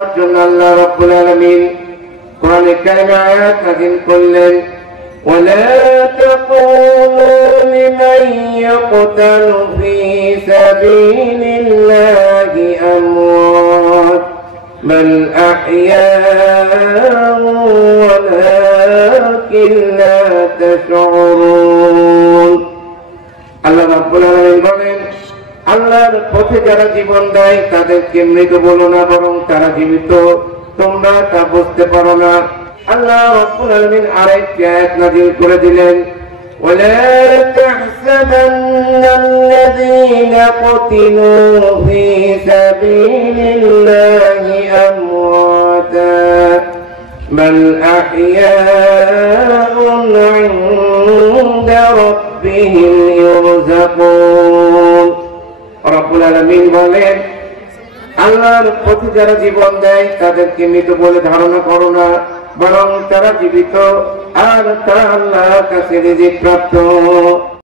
জন্য আল্লাহ রাব্বুল আলামিন কোরআনে কারিমে আয়াত নাযিল করলেন ولا تقولوا لمن يقتل في سبيل الله أموات بل أحياء ولكن لا تشعرون আল্লাহ রাব্বুল আলামিন বলেন আল্লাহর পথে যারা জীবন দেয় তাদেরকে মৃত বলো না, বরং তারা জীবিত, তোমরা তা বুঝতে পারো না। আল্লাহ রাব্বুল আলামিন আরেকটি আয়াত নাযিল করে দিলেন ولا تحسبن الذين قتلوا في سبيل الله أمواتا بل أحياء عند ربهم يرزقون রব্বুল আলামিন বলেন আল্লাহর পথে যারা জীবন দেয় তাদেরকে মৃত বলে ধারণা করো না, বরং তারা জীবিত আর তারা আল্লাহর কাছে রিজিক প্রাপ্ত।